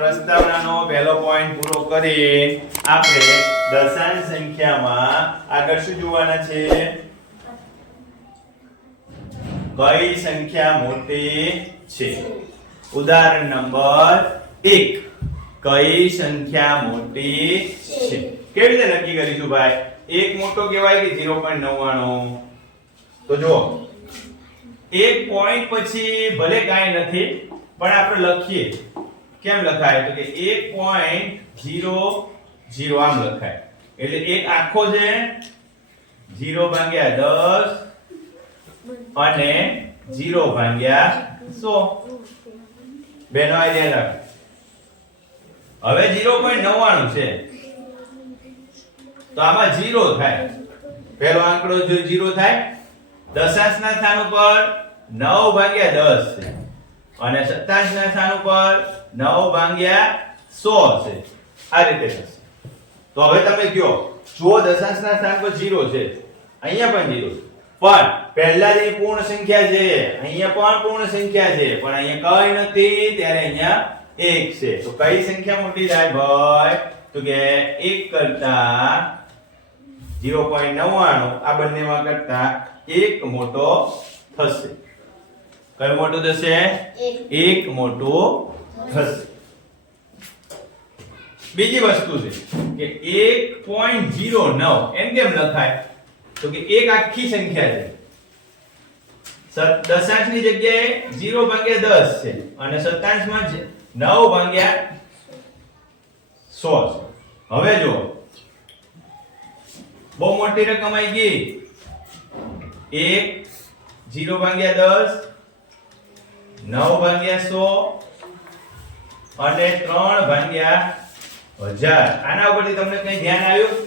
પ્રસ્તાવનાનો પહેલો પોઈન્ટ પૂરો કરી આપણે દશાંશ સંખ્યામાં આગળ શું જોવાના છે? કઈ સંખ્યા મોટી છે? ઉદાહરણ નંબર 1. કઈ સંખ્યા મોટી છે? કેવી રીતે નક્કી કરીશું ભાઈ? 1 મોટો કહેવાય કે 0.99? તો જો એક પોઈન્ટ પછી ભલે કાંઈ નથી પણ આપણે લખીએ. કેમ લખાય? તો કે 1.00 આમ લખાય. એટલે એક આખો છે 0/10 અને 0/100. બેનો આ ધ્યાન રાખો. હવે 0.99 છે તો આમાં 0 થાય. પહેલો આંકડો જો 0 થાય, દશાંશના સ્થાન ઉપર 9/10 છે અને સત્તાંશના સ્થાન ઉપર 9/100 છે. આ રીતે થશે. તો હવે તમે કયો, જો દશાંશના સ્થાન પર 0 છે, અહીંયા પણ 0 છે, પણ પહેલાની પૂર્ણ સંખ્યા છે, અહીંયા પણ પૂર્ણ સંખ્યા છે, પણ અહીંયા કઈ નથી, ત્યારે અહીંયા 1 છે. તો કઈ સંખ્યા મોટી થાય ભાઈ? તો કે 1 કરતા 0.99 આ બંનેમાં કરતા 1 મોટો થશે. કયો મોટો થશે? 1 મોટો થશે. બીજી વસ્તુ છે કે 1.09 એમ કેમ લખાય? તો કે એક આખી સંખ્યા છે, દશાંશની જગ્યાએ 0/10 છે અને સત્તાંશમાં 9/100 છે. હવે જો બહુ મોટી રકમ આવી ગઈ. 1 0/10 9/100 અને 3/1000. આના ઉપરથી તમને કઈ ધ્યાન આવ્યું?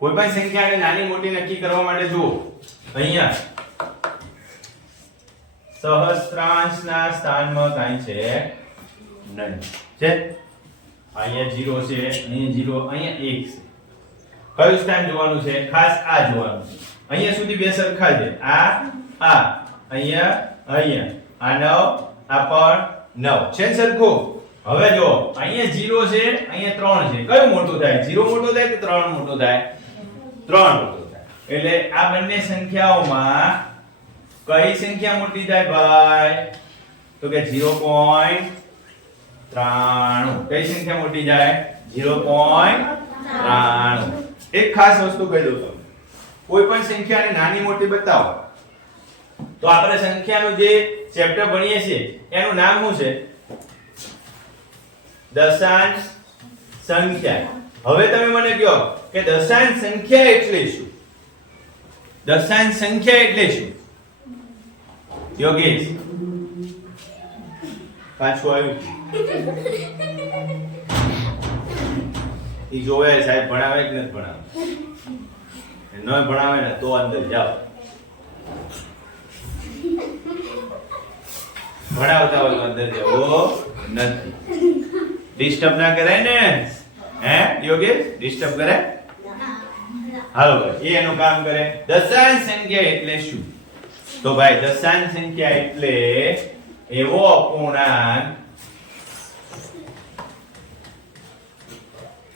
કોઈ પણ સંખ્યાને નાની મોટી નક્કી કરવા માટે જુઓ, અહીંયા સહસ્ત્રાંશના સ્થાનમાં કાંઈ છે નહીં. છે અહીંયા 0 છે, અહીંયા 0, અહીંયા 1 છે. કયું સ્થાન જોવાનું છે? ખાસ આ જોવાનું છે. અહીંયા સુધી બે સરખા છે. આ અહીંયા આ 9, આ પણ 9 છે સરખું. હવે જો અહીંયા 0 છે, અહીંયા 3 છે. કયું મોટું થાય? 0 મોટો થાય કે 3 મોટો થાય? 3 મોટો થાય. એટલે આ બંને સંખ્યાઓમાં કઈ સંખ્યા મોટી થાય ભાઈ? તો કે 0.93. કઈ સંખ્યા મોટી જાય? 0.93. એક ખાસ વસ્તુ કહી દઉં તમને, કોઈ પણ સંખ્યાને નાની મોટી બતાવો તો આપણે સંખ્યાનું જે ચેપ્ટર ભણીએ છીએ એનું નામ શું છે? દશાંશ સંખ્યા. હવે તમે મને કહો કે દશાંશ સંખ્યા એટલે શું? દશાંશ સંખ્યા એટલે શું? યોગેશ પાછું આવ્યું. ઈ જોવે સાહેબ ભણાવે કે નથી ભણાવે? ન ભણાવે ને તો અંદર જાઓ. ભણાવતા હોય અંદર જાઓ નથી. ડિસ્ટર્બ ના કરાય ને? હે યોગેશ? ડિસ્ટર્બ કરે? હાલો ભાઈ, એનું કામ કરે. દશાંશ સંખ્યા એટલે શું? તો ભાઈ દશાંશ સંખ્યા એટલે એવો અપૂર્ણાંક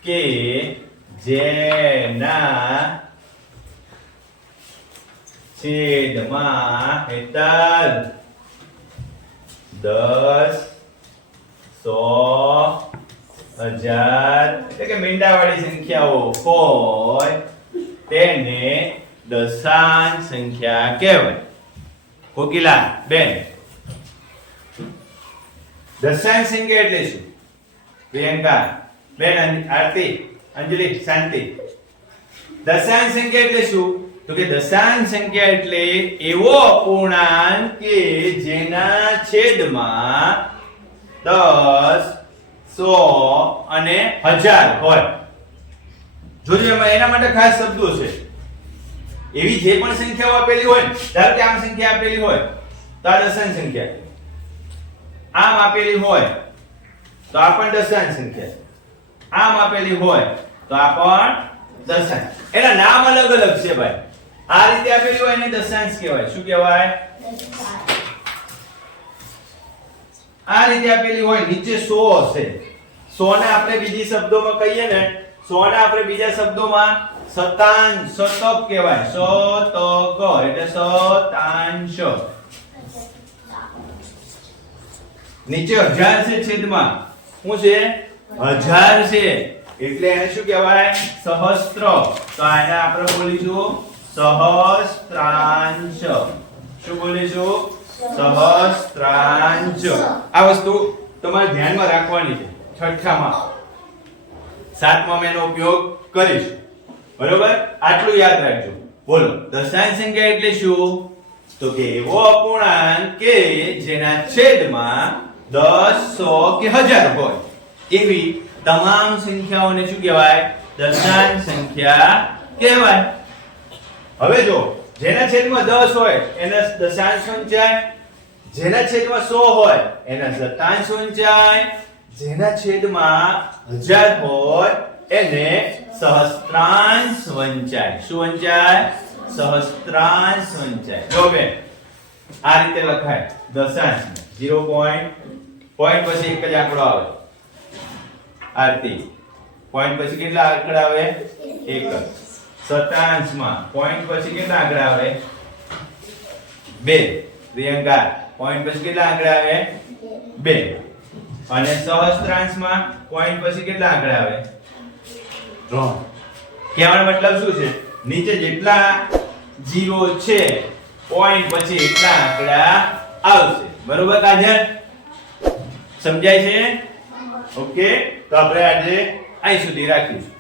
કે જેના છેદમાં હેતલ 10 100 1000 એટલે કે મીંડાવાળી સંખ્યાઓ હોય તેને દશાંશ સંખ્યા કહેવાય. કોકિલા બેન, દશાંશ સંખ્યા એટલે શું? પ્રિયંકા બેન, આરતી, અંજલિ, શાંતિ. દશાંશ સંખ્યા એટલે શું? તો કે દશાંશ સંખ્યા એટલે એવો અપૂર્ણાંક કે જેના છેદમાં 10 100 અને 1000 હોય. જોજો એના માટે ખાસ શબ્દો છે. એવી જે પણ સંખ્યાઓ આપેલી હોય, ધારો કે આમ સંખ્યા આપેલી હોય તો આ દશાંશ સંખ્યા, આમ આપેલી હોય તો આ પણ દશાંશ સંખ્યા, આમ આપેલી હોય તો આ પણ દશાંશ. એના નામ અલગ અલગ છે ભાઈ. આ રીતે આપેલી હોય એને દશાંશ કહેવાય. શું કહેવાય? આ રીતે આપેલી હોય નીચે 100 હશે 100 ને આપણે બીજી શબ્દોમાં કહીએ ને 100 ને આપણે બીજા શબ્દોમાં શતક કહેવાય શતક એટલે શતાંશ નીચે 1000 છે છેદમાં શું છે 1000 છે એટલે એને શું કહેવાય સહસ્ત્ર તો આને આપણે બોલીશું સહસ્ત્રાંશ શું બોલીશું સહસ્ત્રાંશ આ વસ્તુ તમારે ધ્યાનમાં રાખવાની છે છઠ્ઠામાં સાતમા મેં એનો ઉપયોગ કરીશું બરોબર આટલું યાદ રાખજો બોલો દશાંશ સંખ્યા એટલે શું તો કે એવો અપૂર્ણાંક કે જેના છેદમાં 10 100 કે 1000 હોય એવી તમામ સંખ્યાઓને શું કહેવાય દશાંશ સંખ્યા કહેવાય હવે જો જેના છેદમાં 10 હોય એને દશાંશ વંચાય જેના છેદમાં 100 હોય એને શતાંશ વંચાય જેના છેદમાં 1000 હોય એને સહસ્ત્રાંશ વંચાય શું વંચાય સહસ્ત્રાંશ વંચાય જો બે આ રીતે લખાય દશાંશ 0 પોઈન્ટ પછી એક જ આંકડો આવે આરતી પોઈન્ટ પછી કેટલા આંકડા આવે એક જ શતાંશમાં પોઈન્ટ પછી કેટલા આંકડા આવે 2 પ્રિયંકા પોઈન્ટ પછી કેટલા આંકડા આવે 2 અને સહસ્ત્રાંશમાં પોઈન્ટ પછી કેટલા આંકડા આવે 3 કહેવાનો મતલબ શું છે નીચે જેટલા 0 છે પોઈન્ટ પછી એટલા આંકડા આવશે બરોબર કાજલ સમજાય છે ઓકે તો આપણે આજે અહીં સુધી રાખીશું